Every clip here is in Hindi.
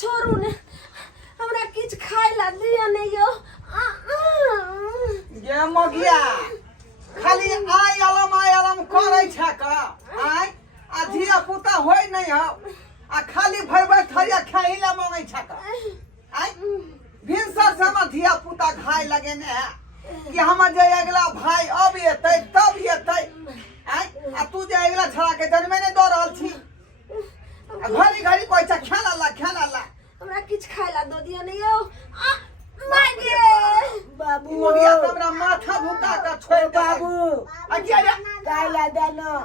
छोड़ू ने हमरा किछ खाए ला दिया नहीं यो ये मगिया खाली आय आलम करे छ का आय आ धिया पुता होय नहीं हो आ खाली भरभर थरिया खाई ला मांगे छ का आय भिनसर से हम धिया पुता खाए लगे ने है कि हम जे अगला भाई अब येतै तब येतै आय आ तू जे अगला छड़ा के जन्मे ने दो रहल छी घड़ी घड़ी कोई छ खाना ला हमरा किछ खाए ला दो दिया नहीं यो मागे बाबू मोगिया हमरा माथा भूका का छोड़ दे बाबू अकिया काला देनो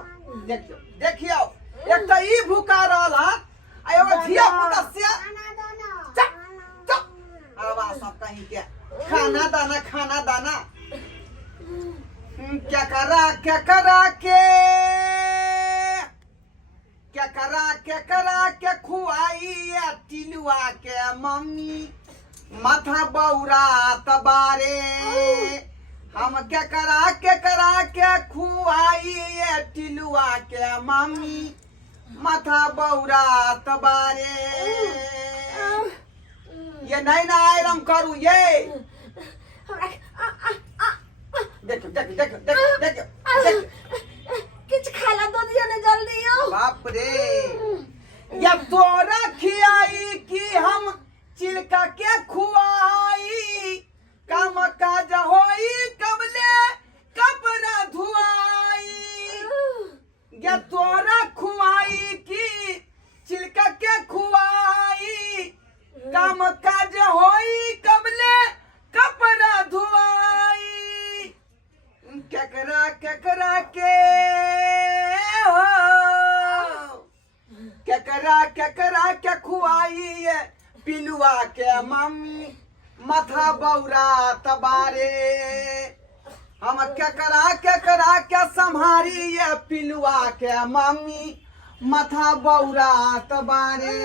देखियो एक तो ई भूका रहल है आ एगो धिया पुता से चुप आवाज सब कहीं के खाना दाना क्या करा के खुआई या टिलुआ के मम्मी माथा बौरा तबारे हम क्या करा के खुआई ये टिलुआ के मम्मी माथा बौरा तबारे ये नहीं ना आयलम करू ये देखो किछ खाए ला दो दिया ने जल्दी यो बाप रे या तोरा खियाई कि हम चिड़का के खुआई काम काज होई कबले कपड़ा धुआई या तोरा खुआई कि चिड़का के खुआई काम काज होई कबले कपड़ा धुआई केकरा के हो केकरा के खुआई ये पिलुआ के मम्मी माथा बौरा तबारे हम केकरा के संभारी ये पिलुआ के मम्मी माथा बौरा तबारे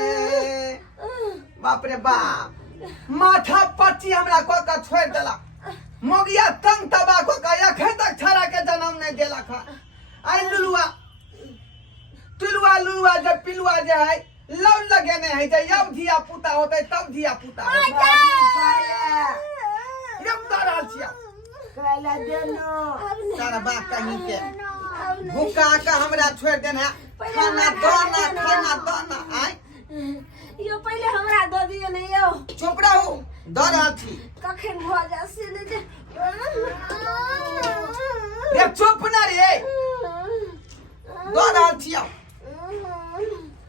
बाप रे बाप माथा पट्टी हमरा को का छोड़ देला मोगिया तंग तबा को का अखे तक छड़ा के जन्म नहीं देला खा आई लुलुआ जब पिलुआ जे है लव लगे ने है जब धिया पुता होते तब धिया पुता जब दरल छिया काला देनो सारा बात कहीं के भूखा का हमरा छोड़ देना खाना दाना आई यो पहले हमरा दो दिया नहीं यो चुप रहो दरल छी कखन भ जा से ने जे ये चुप ना रे दरल छिया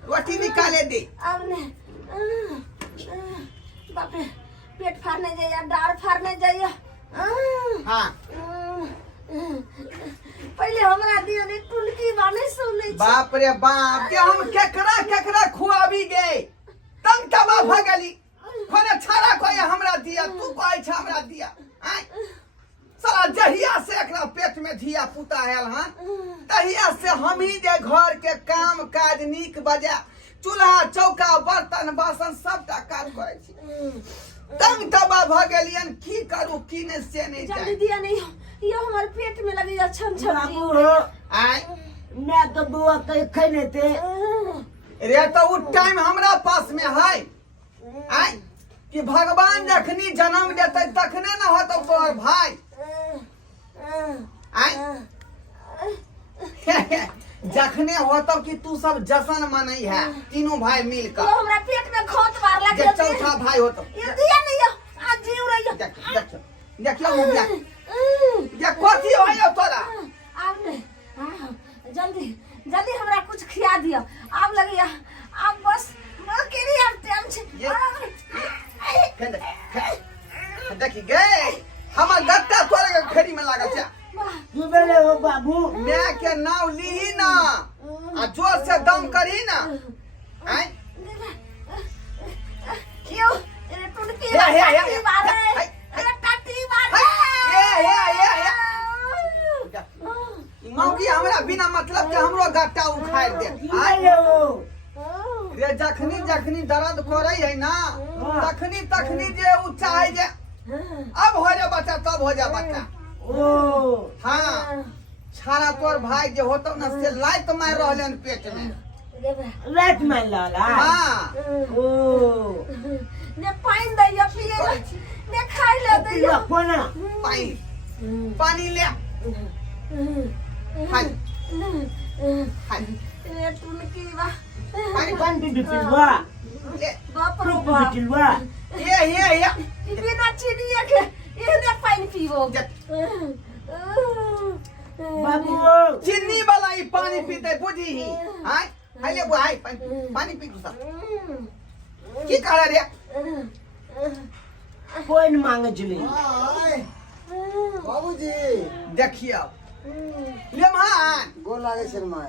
रोटी निकाले दे अब ने बाप रे पेट फाड़ने जाइए डार फाड़ने जाइए हां पहले हमरा दियो ने टुलकी बाने सुनै छी बाप रे बाप के हम केकरा खुआबी गे तंग तबा भगली कोने छाड़ा कोई हमरा दिया तू कोई छ हमरा दिया आय साला जहिया से एकरा पेट में धिया पुता आयल हां तहिया से हम ही जे घर के काम काज नीक बजा चूल्हा चौका बर्तन बासन सबटा काज करे छी तंग तबा भगलियन की करू की ने से नहीं जल्दी जाय दिया नहीं यो हमर पेट में लगे छम बाबू आय मैं तो बुआ के खने थे रे तो उ टाइम हमरा पास में है आय कि भगवान जखनी जन्म देते तखने न होतो तोहर भाई आय जखने होतो कि तू सब जशन मनई है तीनों भाई मिलकर यो हमरा पेट में खोत मार लगे जे चौथा भाई होतो ये दिया नहीं यो आज जीव रहियो देखियो मुखिया ये कथी होयो तोरा अब ने जल्दी हमरा कुछ खिया दियो अब लगे अब बस केरी हम टाइम छे देखी गए हमर गत्ता तोरे के खड़ी में लागल छै तू बेले हो बाबू मैं के नाव लीही ना आ जोर से दम करी ना हैं क्यों तेरे टुनकी हे मारे अरे टट्टी मारे मौगी हमरा बिना मतलब के हमरो गट्टा उखाड़ दे आयो रे जखनी दर्द करे है ना तखनी जे उ चाहे जे अब हो जा बच्चा तब हो जा बच्चा ओ हाँ छाड़ा तोर भाई जे होतो ना से लाइत मार रहलन पेट में रात में लाला हाँ ओ करे छी ने खाई ले दे पीवा कोना पानी ले हाय हाय ए तू ने की बा पानी पीवा ले बाप रे पानी बाप पीवा ये बिना चीनी के ये ने पानी पीवो बाबू चीनी वाला ही पानी पीते बुझी ही हाय हाय ले हाय पानी पी तू सब की कह रे कोई न मांगे चली बाबूजी देखियो ले मान गोल लागे शर्मा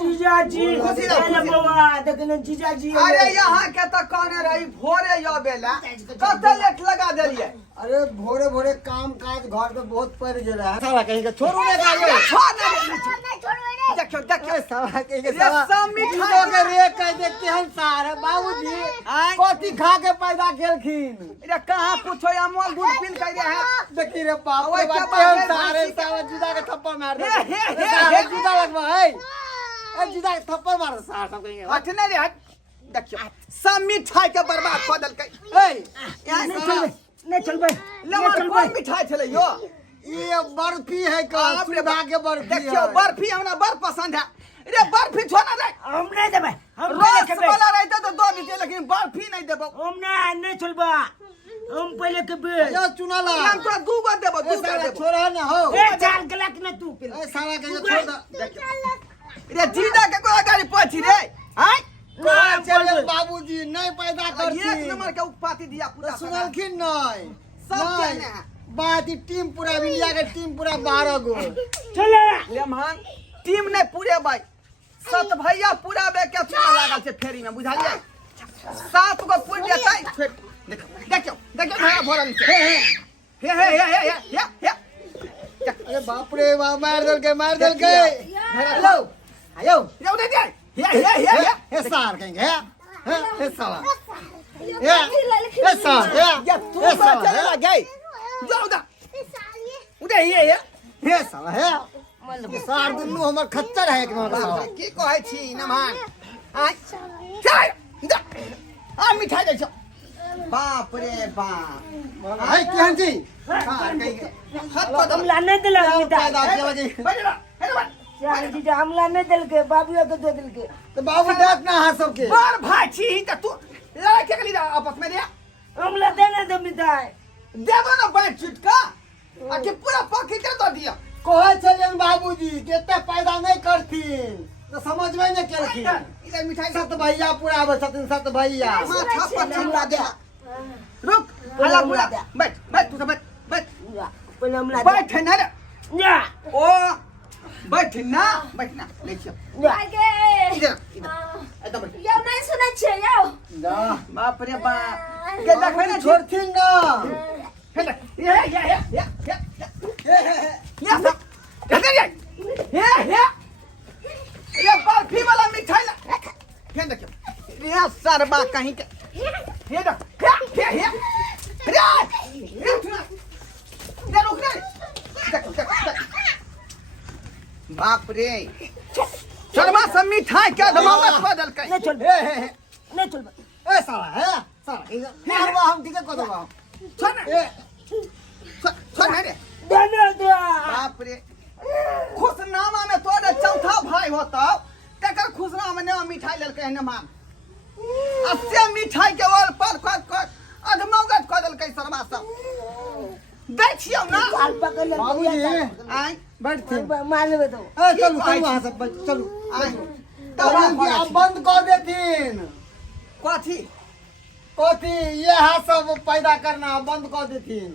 जीजाजी खुशी रहो, अरे खुशी रहो। बाबा देखने जीजाजी अरे यहाँ के तो कहने रही भोरे यो बेला कते लेट लगा देलिए अरे भोरे भोरे काम काज घर पे बहुत पड़ गेल है साला कहीं के छोड़ू ले गागे छोड़ दे देखियो देखियो साला कहीं के ये साला सब मिठाई मिठाई के रे कह दे केहन सार बाबूजी आय। कोती खा के पैदा केलखिन रे कहां कुछ हो अमोल दूध पीन कर रहे हैं देखी रे बाप ओए रे क्या बाप बात है, केहन सारे बासी का- साला जुदा के थप्पड़ मार दे हे, हे, हे, साला हे। जुदा लगवा है ए जुदा के थप्पड़ मार दे सार सब कहीं के हट नहीं रे हट देखियो सब मिठाई के बर्बाद कर देलकै ए यहाँ नहीं साला चल नहीं चल भाई लेमन कौन मिठाई छले यो ये बर्फी है का बाप रे सुधा बाप। के बर्फी देखियो है। बर्फी हमरा बड़ पसंद है रे बर्फी छोड़ा रे हम नहीं देबे हम नहीं रस देबे वाला रहता तो दो दीजिए लेकिन बर्फी नहीं देबो हम नहीं चलबा हम पहले के बे यो चुनाला हम तो दू गो देबो ए दू गो साला देबो छोड़ा ना हो ए चाल गलत न तू पे ए साला के छोड़ दे रे जीदा के कोई गाड़ी पहुंची रे हैं कहाँ चले बाबूजी नहीं पैदा एक करती नंबर के उपाधि दिया पूरा सुनलखिन नहीं सब नहीं। कहने हैं। बात ही टीम पूरा इंडिया के टीम पूरा 12 गो चले लेमन टीम ने पूरे भाई सत भैया पूरा बे के चुना लागल छे फेरी में बुझालिए 7 गो पूर जेतै फेर देखो देखियो देखियो नया भरल छे हे अरे बाप रे बाप मार दल के हेलो आयो यो दे दे हे ए सार कहेंगे ए साला ये ए सार या तू ए बात चले साला गई जाओ दा उदे हे ए साला है सार दुन्नु हमर खच्चर है एक नंबर साला की कहै छी नमान आ चल आ मिठाई दे छो बाप रे बाप है केहन जी सार कहीं हाथ हम बदल लाने दिला बेटा पैदा के वजह बजला हेलो चाल जीजा हम लाने दिल के बाबू के दे दिल के तो बाबू देख ना हां सबके बार भाई छी त तू लड़ाई के लिए आपस में रे हम ला देने दो मिठाई दे दो ना बैठ चिटका आके पूरा पॉकेट दे दो दिया कहै छलन बाबूजी केते पैदा नहीं करथिन तो समझ में नहीं केलखिन इधर मिठाई सत भैया पूरा आवे छथिन सत भैया माथा पर चिल्ला दे रुक हला पूरा बैठ बैठ तू सब बैठ बैठ पहले हम ला बैठ ना रे या ओ बैठ ना ले छियो आगे इधर इधर एकदम बैठ यो नहीं सुनै छे यो ना बाप रे बाप के देखै ना छोड़ छोड़थिन ना हे देख ये सब इधर ये ये बर्फी वाला मिठाई ला ये देखियो ये सरबा कहीं के ये देख ये रे सुना ये रुक रे देख बाप रे शर्मा सब मिठाई क्या धमाका बदल के नहीं चल नहीं चल ए साला है साला मारवा हम ठीक को दबा सुन ए सुन रे देने दो बाप रे खुशनामा में तोरे चौथा भाई होता तकर खुशनामा में मिठाई ललकै है नमान अस्से मिठाई के ओर पर अधमौगत कऽ देलकै शर्मा सब दै छियौ ना काल पकड़ ले बाबूजी आय बैठथिन मार लेबे तो ए चलू चलू वहां से चलू आय तब अब बंद कर देथिन कथी कथी ये सब पैदा करना बंद कर देथिन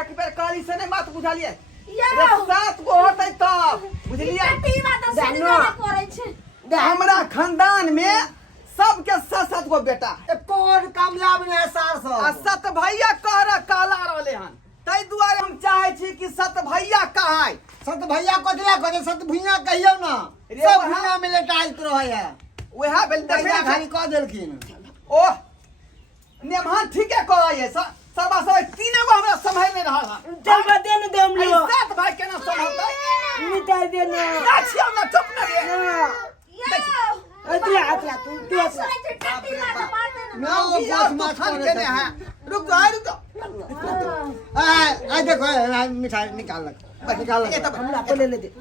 एक बेर काली से नहीं बात बुझलिए यो रे 7 गो होतै तब बुझलिए बेटी बात सुनबे नहीं करे छे हमरा खानदान में सबके 7 गो बेटा ए कौन कामयाब नहीं है सार आ सब सत भैया कहरा काला रहले हन ताहि दुआरे हम चाहे छी कि सत भैया कहाय सत भैया कथला कहे सत भुइया कहियो ना रे सब वहाँ- भुइया में लेटाइत रहे है वह बेल पैदा देखै खाली कह देलखिन ओह नेमान ठीके कहै है सबा सब 3 गो हमरा संभाल नहीं रहल हन चल देने दो हम आई लोग 7 भाई केना संभालतै मिठाई देने ना छियौ ना चुप ना रे यो अतला तू सुनै छे बेटी बात मार देना ना वो बियाह बात तो मत खान करे केने हैं रुक जा रुक जा देखो मिठाई निकाल हमरा को ले ले दे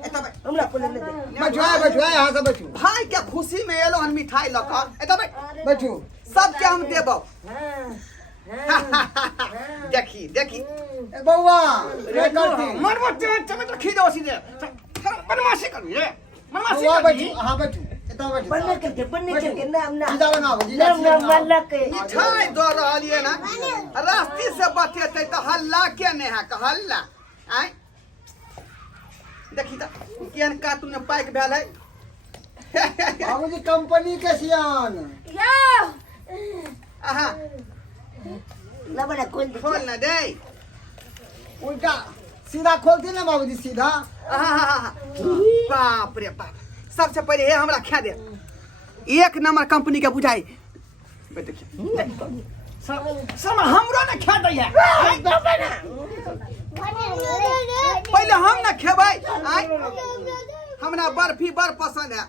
हमरा को ले ले दे बैठो यहाँ से बैठो भाई के खुशी में एलो हन मिठाई लक बैठो सबके हम देबो देखी देखी बउआ रे करती मन मत चमे तो खीदो सीधे बदमाशी करू रे बदमाशी बउआ करू बैठो हाँ बैठो इतना बैठो बनने के नाम ना जीजा बनाओ नाम ना वाला के मिठाई दो रहलिए ना रास्ते से बतेते तो हल्ला के नहीं है का हल्ला आय देखी त केन कार्टून में पैक भेल है बाबूजी कंपनी के सियान यो आहा ना बना खोल ना दे उल्टा सीधा खोलती ना बाबूजी सीधा आहा बाप रे बाप सबसे पहले ये हमरा खा दे एक नंबर कंपनी के बुझाई देखिए सब हमरो ना खा दै है पहले हम ना खेबै आय हमरा बर्फी बड़ पसंद है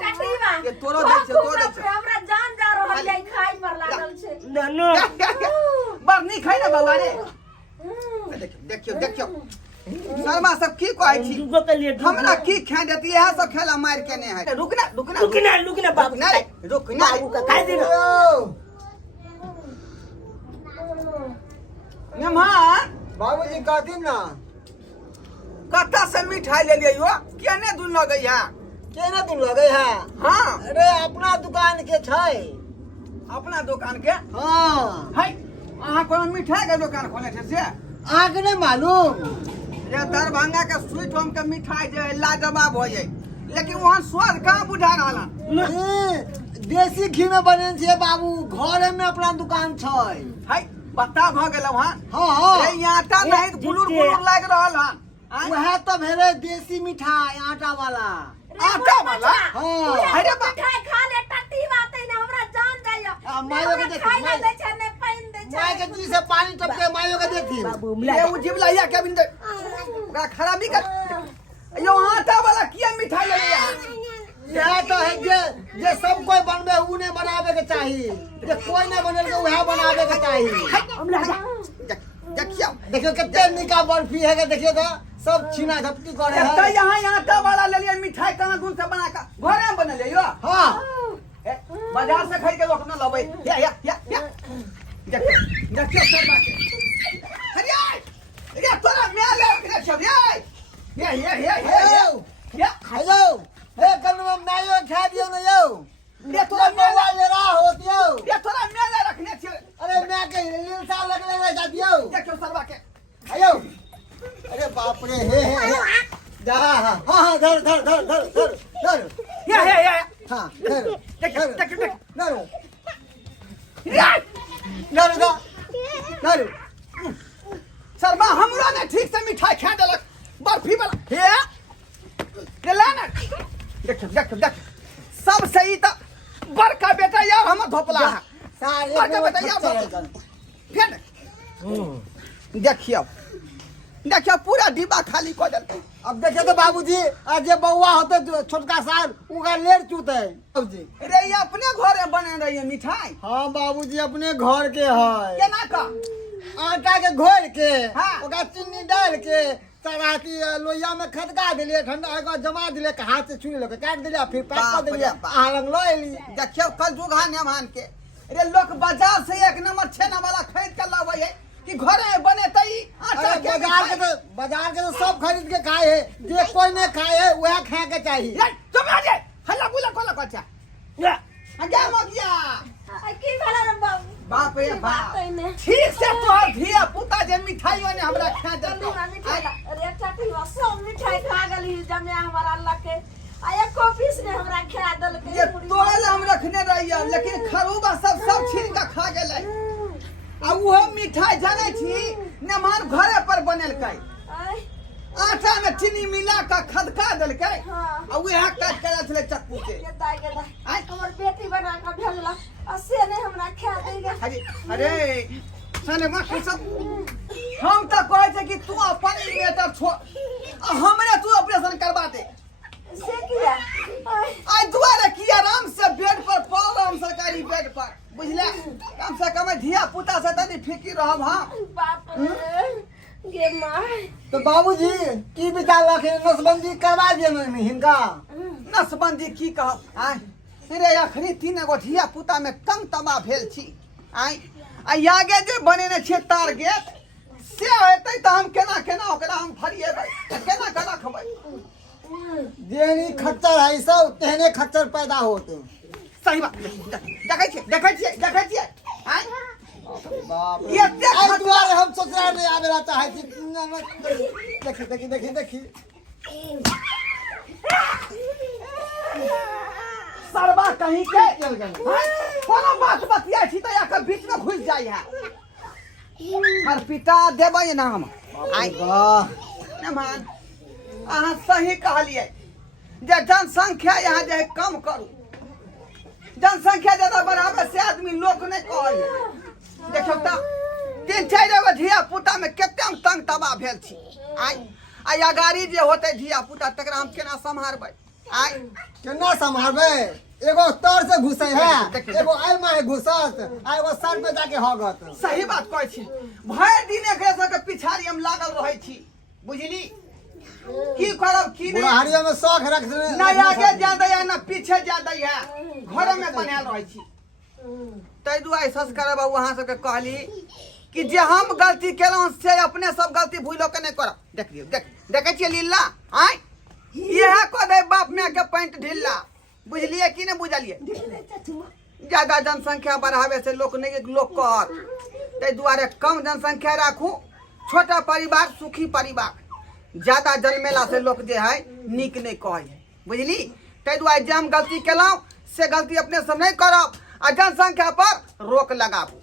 टटीवा ये तोरो दे छै तोरो दे छै हमरा जान जा रहल है खाई पर लागल छै नानो बड़ नहीं खाई ना बउआ रे देखियो देखियो शर्मा सब की कहै छी दुगो के लिए हमरा की खा देती है सब खेला मार के नहीं है रुकना बाबू ना रुकना बाबू का खाई दे मेहमान बाबूजी कहती ना कत्ता से मिठाई ले लियो केने दून लगे है केना तुम लगे है हाँ अरे अपना दुकान के छै अपना दुकान के हाँ है अहाँ कोनो मिठाई के दुकान खोले छै से आगे नहीं मालूम ये दरभंगा के स्वीट होम के मिठाई जे लाजवाब हो जाए लेकिन वहाँ स्वाद कहाँ बुझा रहा देसी घी में बने छे बाबू घर में अपना दुकान छै है बता भ गेल वहाँ हाँ ए आटा नहीं बुलुर बुलुर लाग रहल हन वह तो भेले देसी मिठाई आटा वाला आटा वाला हाँ अरे बा मिठाई खा ले टटीवा तै ने हमरा जान जाइयो मायो के देख खाई ना दे छै ने पानी दे छै माय के जी से पानी टपके मायो के देखी बाबू ये मिला उ जिबला या के बिंदे ओकरा खराबी कर यो आटा वाला किया मिठाई ले लिया यह तो है जे सब कोई बनबे उ ने बनावे के चाहिए जे कोई ने बनल के वह बनावे के चाहिए हमला देखियो देखियो कितने निका बर्फी है के देखियो तो सब छीना झपटी करे तो है यहाँ आटा वाला ले लिया मिठाई कहाँ दूर से बना का घर में बना ले यो हाँ बाजार से खरीद के लोग न लबै या देखियो सब बात अरे ये तोरा मैं ले के छ ये खाइयो ए कनवा मायो खा दियो न यो ये तोरा मैं मोबाइल ले रहा होतियो ये तोरा मैं ले रखने छ अरे मैं के लीलसा लगले ले जा दियो देखियो सरवा के खाइयो अरे बाप रे हे जा हां धर या हां धर देख धर धर शर्मा हमरा ने ठीक से मिठाई खा देलक बर्फी वाला हे ले ना देख सब सही तो बड़का बेटा यार हम धोपला है बड़का बेटा यार फिर देखियो पूरा डिब्बा खाली कर देलकै अब देखिए तो बाबूजी आज ये बउआ होते छोटका साल उनका लेर चूते बाबूजी रे ये अपने घरे बने रही मिठाई हाँ बाबूजी अपने घर के है केना का आटा के घोर के हाँ। ओकरा चीनी डाल के चराती लोहिया में खदका दिलिए ठंडा के जमा दिलिए हाथ से छुई लेके काट दिलिए फिर पैक कर दिलिए आरंग लो एली देखियो कल जुगा नेमान के रे लोग बाजार से एक नंबर छेना वाला खरीद के लावे है कि घरे बने तई आटा अरे के बाजार के तो सब खरीद के खाए है जे कोई ने खाए है वह खाए के चाहिए ये तुम आ जाए हल्ला गुला कोला कोचा आगे मत गया की भला रे बाबू बाप रे बाप तै ने ठीक से तोहर धिया पुता जे मिठाइयो ने हमरा खा देतो मिठाई अरे टटीवा सब मिठाई खा गेली जमे हमरा अल्लाह के आ एको पीस ने हमरा खा देल के ये तोरे हम रखने रहियो लेकिन खरूबा सब छीन के खा गेलै आ वो मिठाई जाने छी नेमान घरे पर बनेलकै आटा में चीनी मिला के खदका देलकै आ वह काट के रखले चक्कू से के दाई हमर बेटी बना के भेजला आ से ने हमरा खा देगा अरे सने मां सब हम तो कहै छै कि तू अपन बेटा छोड़ आ हमरे तू ऑपरेशन करवा दे से किया आई दुआरे की आराम से बेड पर पड़ल हम सरकारी बेड पर बुझले कम से कम धिया पुता से तनी फिकी रहब हम। बाप रे गे माय तो बाबूजी की विचार रखे नसबंदी करवा दिए मैंने हिनका। नसबंदी की कहब आय रे अखनी 3 गो धिया पुता में कम तबाह भेल छी आय आ आगे जे बनेने छै टारगेट से हेतै त हम केना केना ओकरा हम फरिएबै केना केना रखबै। जेहनी खच्चर है सब तेहने खच्चर पैदा होते। सही बात देखै छियै आय बाप रे एते एहि दुआरे हम ससुराल नहीं आवेला चाहे छी। देखी सरबा कहीं के कोनो बात बतिया छी त या बीच में घुस जाय है हर पिता देबै ना हम आय वाह न मान अहाँ सही कहलिए जे जनसंख्या यहाँ जे कम करू जनसंख्या ज्यादा बढ़ावे से आदमी लोक नहीं कहै देखो त 3-4 गो धिया पुता में केते हम तंग तबाह भेल छी आय अगाड़ी जे होते धिया पुता तकरा हम केना सम्हारबै आय केना संभालबे। एगो तर से घुसे है एगो आई माहे घुसत आ एगो सर पे जाके हगत। सही बात कहै छी भरि दिन एकरे सबके पिछाड़ी हम लागल रहै छी बुझली की करब की नहीं बुढ़ारियों में शौक रख ना आगे ज्यादा है ना पीछे ज्यादा है घर में बनाल रहे छी तै दुआरे संस्कार बाबू अहाँ सबके कहली कि जे हम गलती केलहुँ से अपने सब गलती भूलो के नहीं करब। देखियो देखे छियै लीला आय इहे को दे बाप माय के पैंट ढीला बुझलिए कि नहीं बुझलिए। ज्यादा जनसंख्या बढ़ावे से लोक नहीं लोक कहत तै दुआरे कम जनसंख्या राखू छोटा परिवार सुखी परिवार ज्यादा जन्मेला से लोग जे है निक नहीं कहे है बुझली। तै दुआरे जे हम गलती केलहुँ से गलती अपने सब नहीं करब आ जनसंख्या पर रोक लगाबू।